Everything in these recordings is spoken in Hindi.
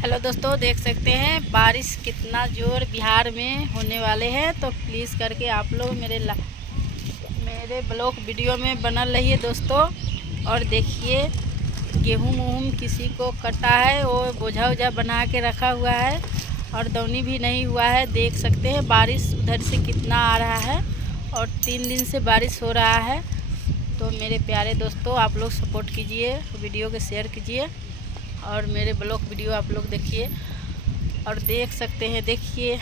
हेलो दोस्तों, देख सकते हैं बारिश कितना जोर बिहार में होने वाले हैं। तो प्लीज़ करके आप लोग मेरे ब्लॉग वीडियो में बनल रहिए दोस्तों। और देखिए गेहूँ वूहूँ किसी को कटा है, वो बोझा वोझा बना के रखा हुआ है और दौनी भी नहीं हुआ है। देख सकते हैं बारिश उधर से कितना आ रहा है और 3 दिन से बारिश हो रहा है। तो मेरे प्यारे दोस्तों, आप लोग सपोर्ट कीजिए, वीडियो को शेयर कीजिए और मेरे ब्लॉग वीडियो आप लोग देखिए। और देख सकते हैं, देखिए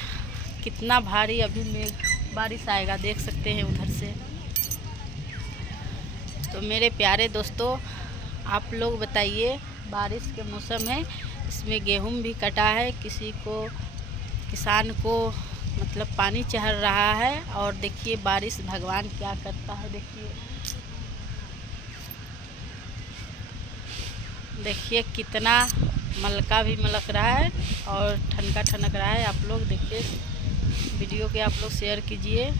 कितना भारी अभी मेघ बारिश आएगा, देख सकते हैं उधर से। तो मेरे प्यारे दोस्तों, आप लोग बताइए, बारिश के मौसम है, इसमें गेहूं भी कटा है, किसी को किसान को मतलब पानी चढ़ रहा है। और देखिए बारिश भगवान क्या करता है। देखिए कितना मलका भी मलक रहा है और ठनका ठनक रहा है। आप लोग देखिए, वीडियो के आप लोग शेयर कीजिए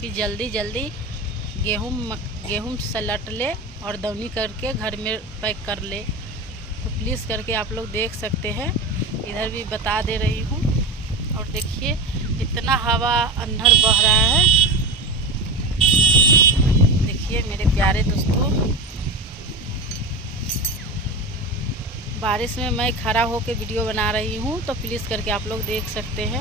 कि जल्दी जल्दी गेहूं सलट ले और दवनी करके घर में पैक कर ले। तो प्लीज़ करके आप लोग देख सकते हैं, इधर भी बता दे रही हूँ। और देखिए इतना हवा अंधर बह रहा है। देखिए मेरे प्यारे दोस्तों, बारिश में मैं खड़ा होकर वीडियो बना रही हूँ, तो प्लीज़ करके आप लोग देख सकते हैं।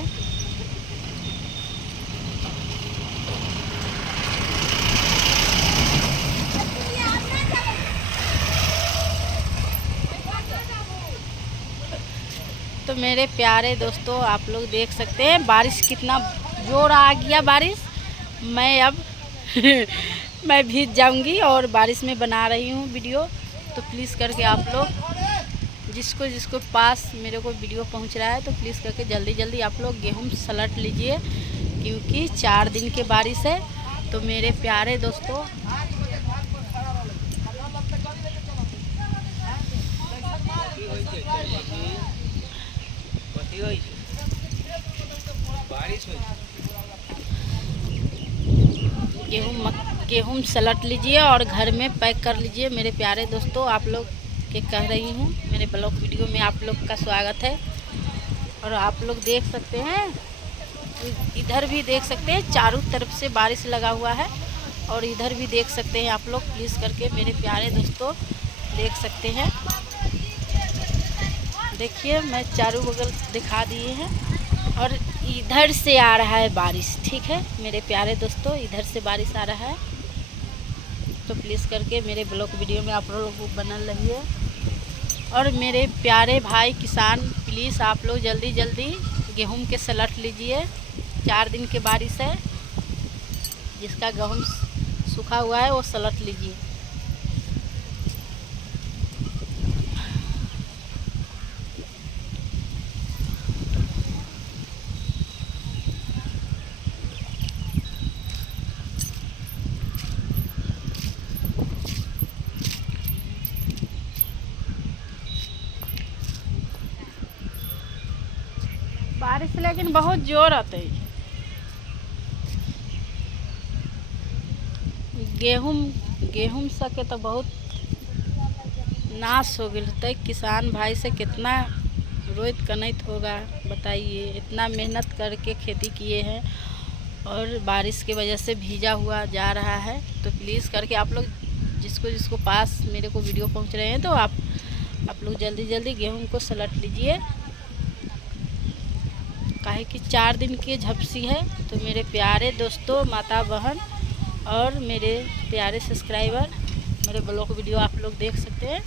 तो मेरे प्यारे दोस्तों, आप लोग देख सकते हैं बारिश कितना जोर आ गया बारिश। मैं अब मैं भीग जाऊंगी और बारिश में बना रही हूँ वीडियो। तो प्लीज़ करके आप लोग जिसको पास मेरे को वीडियो पहुंच रहा है, तो प्लीज़ करके जल्दी जल्दी आप लोग गेहूं सलट लीजिए, क्योंकि 4 दिन की बारिश है। तो मेरे प्यारे दोस्तों, गेहूं सलट लीजिए और घर में पैक कर लीजिए। मेरे प्यारे दोस्तों, आप लोग के कह रही हूँ, मेरे ब्लॉग वीडियो में आप लोग का स्वागत है। और आप लोग देख सकते हैं, इधर भी देख सकते हैं, चारों तरफ से बारिश लगा हुआ है। और इधर भी देख सकते हैं आप लोग, प्लीज़ करके मेरे प्यारे दोस्तों देख सकते हैं। देखिए मैं चारों बगल दिखा दिए हैं और इधर से आ रहा है बारिश। ठीक है मेरे प्यारे दोस्तों, इधर से बारिश आ रहा है। तो प्लीज़ करके मेरे ब्लॉग वीडियो में आप लोग बनल रहिए। और मेरे प्यारे भाई किसान, प्लीज़ आप लोग जल्दी जल्दी गेहूं के सलट लीजिए। 4 दिन की बारिश है, जिसका गेहूं सूखा हुआ है वो सलट लीजिए। बारिश लेकिन बहुत जोर आते है। गेहूं सके तो बहुत नाश हो गए। किसान भाई से कितना रोइत कनैत होगा, बताइए। इतना मेहनत करके खेती किए हैं और बारिश की वजह से भीजा हुआ जा रहा है। तो प्लीज़ करके आप लोग जिसको पास मेरे को वीडियो पहुंच रहे हैं, तो आप लोग जल्दी जल्दी गेहूं को सलट लीजिए, काहे कि 4 दिन की झपसी है। तो मेरे प्यारे दोस्तों, माता बहन और मेरे प्यारे सब्सक्राइबर, मेरे ब्लॉग वीडियो आप लोग देख सकते हैं।